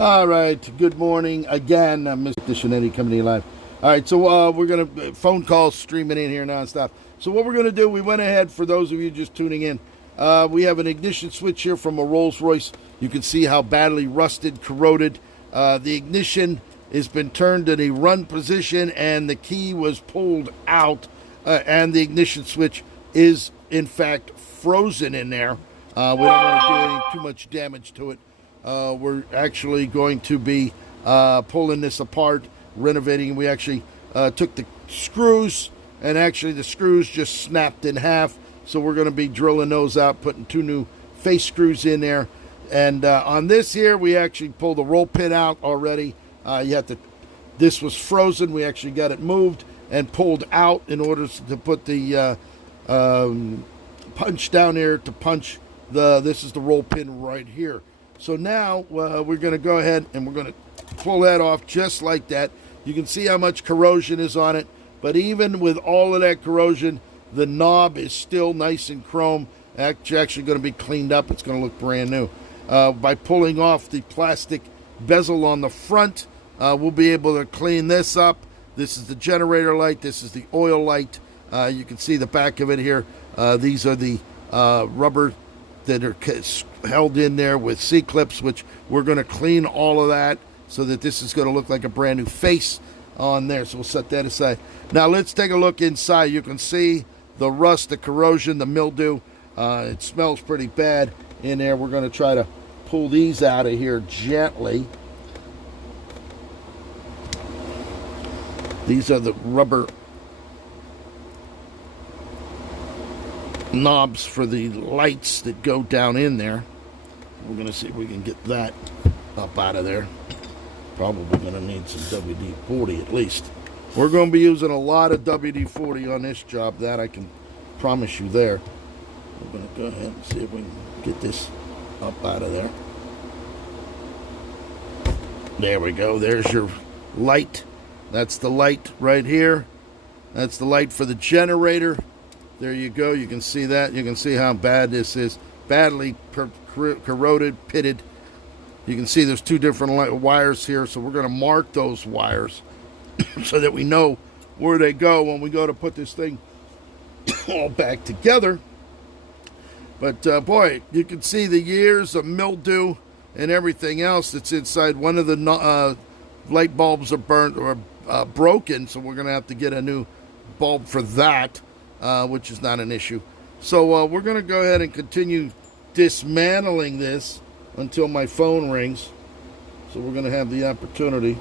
All right, good morning again. Mr. Eddy coming to you live. All right, so we're going to phone calls streaming in here nonstop. So what we're going to do, we went ahead, for those of you just tuning in, we have an ignition switch here from a Rolls Royce. You can see how badly rusted, corroded. The ignition has been turned in a run position and the key was pulled out, and the ignition switch is in fact frozen in there. We don't want to do any too much damage to it. We're actually going to be pulling this apart, renovating. We actually took the screws, and actually the screws just snapped in half. So we're going to be drilling those out, putting 2 new face screws in there. And on this here, we actually pulled the roll pin out already. This was frozen. We actually got it moved and pulled out in order to put the punch down here to punch this is the roll pin right here. So now we're going to go ahead and we're going to pull that off just like that. You can see how much corrosion is on it, but even with all of that corrosion, the knob is still nice and chrome. It's actually going to be cleaned up. It's going to look brand new. By pulling off the plastic bezel on the front, we'll be able to clean this up. This is the generator light. This is the oil light. You can see the back of it here. These are the rubber that are held in there with C-clips, which we're going to clean all of that so that this is going to look like a brand new face on there. So we'll set that aside. Now let's take a look inside. You can see the rust, the corrosion, the mildew. It smells pretty bad in there. We're going to try to pull these out of here gently. These are the rubber knobs for the lights that go down in there. We're going to see if we can get that up out of there. Probably going to need some WD-40 at least. We're going to be using a lot of WD-40 on this job, that I can promise you there. We're going to go ahead and see if we can get this up out of there. There we go. There's your light. That's the light right here. That's the light for the generator. There you go. You can see that. You can see how bad this is. Badly corroded, pitted. You can see there's 2 different wires here, so we're going to mark those wires so that we know where they go when we go to put this thing all back together. But boy, you can see the years of mildew and everything else that's inside. One of the light bulbs are burnt or broken, so we're going to have to get a new bulb for that. Which is not an issue. So we're going to go ahead and continue dismantling this until my phone rings. So we're going to have the opportunity.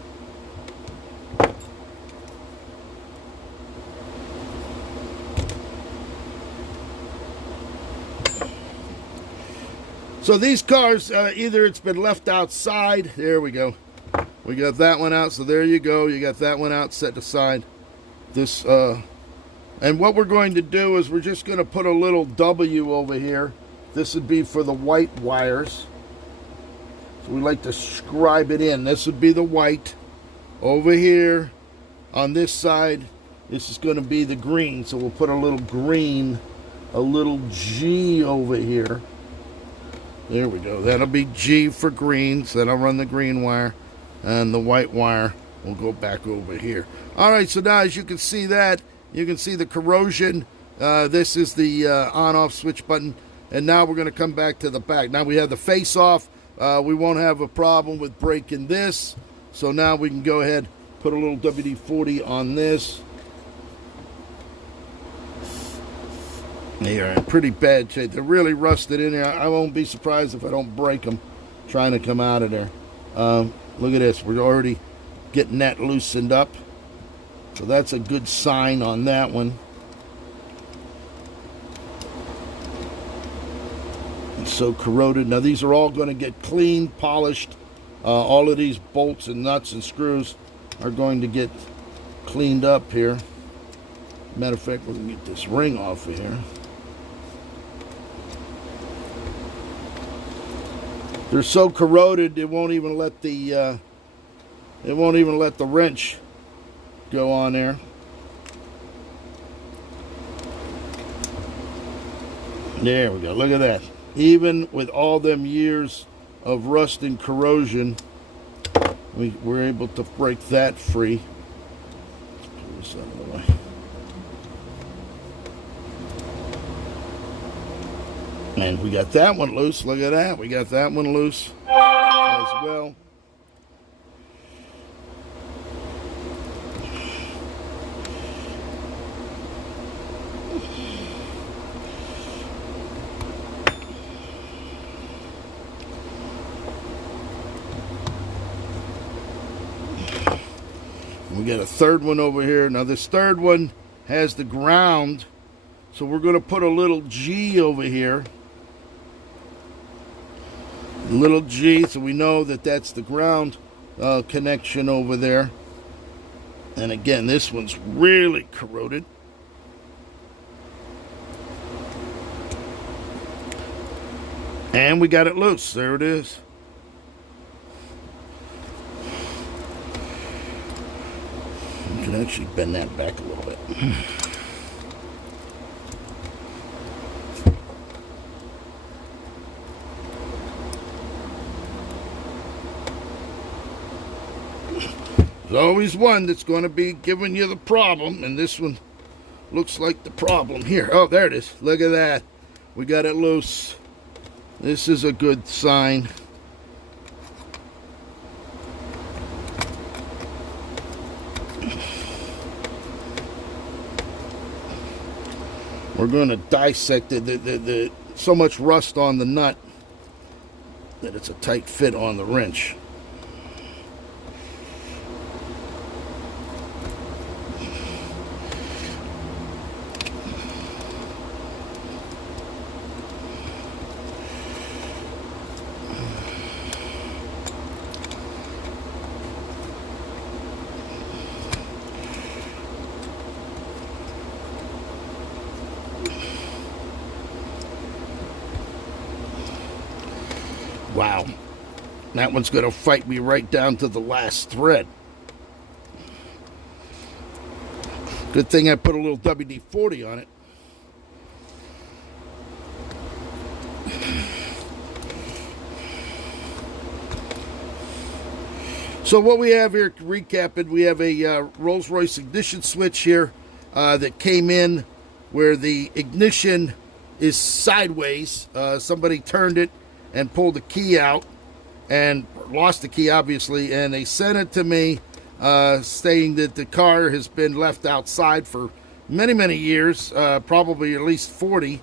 So these cars, either it's been left outside. There we go. We got that one out. So there you go. You got that one out set aside. This and what we're going to do is we're just going to put a little W over here. This would be for the white wires. So we like to scribe it in. This would be the white. Over here on this side, this is going to be the green. So we'll put a little green, a little G over here. There we go. That'll be G for green. So that'll run the green wire. And the white wire will go back over here. All right, so now as you can see that, you can see the corrosion. This is the on-off switch button. And now we're going to come back to the back. Now we have the face off. We won't have a problem with breaking this. So now we can go ahead, put a little WD-40 on this. They're in pretty bad shape. They're really rusted in there. I won't be surprised if I don't break them trying to come out of there. Look at this. We're already getting that loosened up. So that's a good sign on that one. It's so corroded. Now these are all going to get cleaned, polished. All of these bolts and nuts and screws are going to get cleaned up here. Matter of fact, we're going to get this ring off of here. They're so corroded, it won't even let the wrench go on there. There we go. Look at that. Even with all them years of rust and corrosion, we were able to break that free. Let's pull this out of the way. And we got that one loose. Look at that. We got that one loose as well. We got a third one over here. Now this third one has the ground, so we're going to put a little G over here. A little G, so we know that that's the ground connection over there. And again, this one's really corroded. And we got it loose. There it is. You can actually bend that back a little bit. There's always one that's going to be giving you the problem, and this one looks like the problem here. Oh, there it is. Look at that. We got it loose. This is a good sign. We're going to dissect it. So much rust on the nut that it's a tight fit on the wrench. Wow, that one's going to fight me right down to the last thread. Good thing I put a little WD-40 on it. So what we have here, recapping, we have a Rolls-Royce ignition switch here that came in where the ignition is sideways. Somebody turned it and pulled the key out and lost the key, obviously, and they sent it to me saying that the car has been left outside for many, many years, probably at least 40,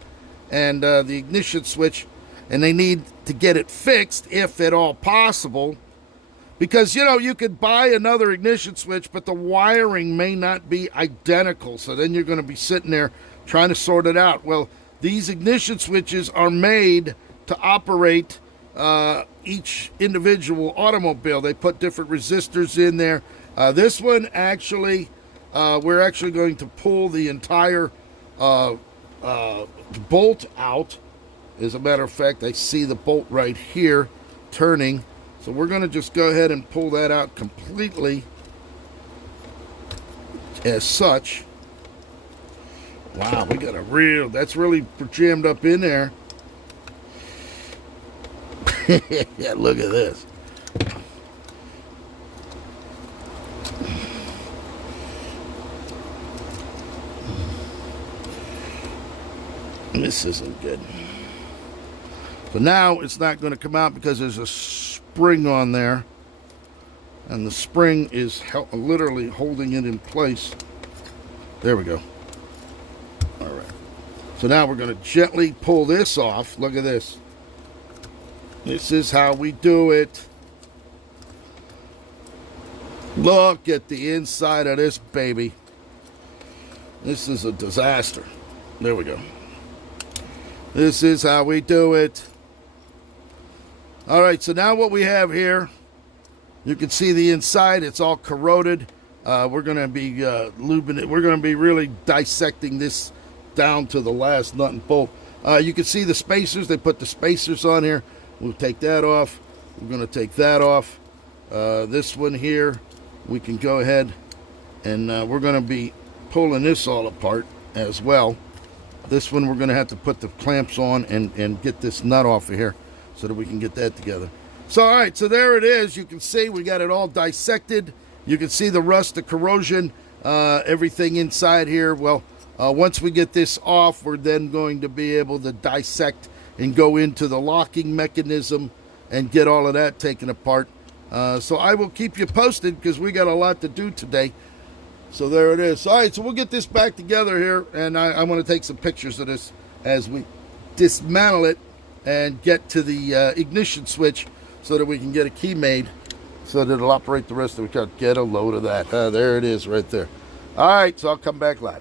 and the ignition switch, and they need to get it fixed if at all possible, because, you know, you could buy another ignition switch, but the wiring may not be identical, so then you're going to be sitting there trying to sort it out. Well, these ignition switches are made to operate each individual automobile. They put different resistors in there. This one actually, we're actually going to pull the entire bolt out. As a matter of fact, I see the bolt right here turning. So we're going to just go ahead and pull that out completely as such. Wow, we got that's really jammed up in there. Yeah, look at this. This isn't good. So now it's not going to come out because there's a spring on there. And the spring is literally holding it in place. There we go. All right. So now we're going to gently pull this off. Look at this. This is how we do it. Look at the inside of this baby. This is a disaster. There we go. This is how we do it. All right, so now what we have here, you can see the inside. It's all corroded. We're going to be lubing it. We're going to be really dissecting this down to the last nut and bolt. You can see the spacers. They put the spacers on here. We'll take that off. We're going to take that off. This one here, we can go ahead and we're going to be pulling this all apart as well. This one we're going to have to put the clamps on and get this nut off of here so that we can get that together. So, all right, so there it is. You can see we got it all dissected. You can see the rust, the corrosion, everything inside here. Well, once we get this off, we're then going to be able to dissect and go into the locking mechanism and get all of that taken apart. So I will keep you posted because we got a lot to do today. So there it is. All right, so we'll get this back together here, and I want to take some pictures of this as we dismantle it and get to the ignition switch so that we can get a key made so that it'll operate the rest of the car. Get a load of that. There it is right there. All right, so I'll come back live.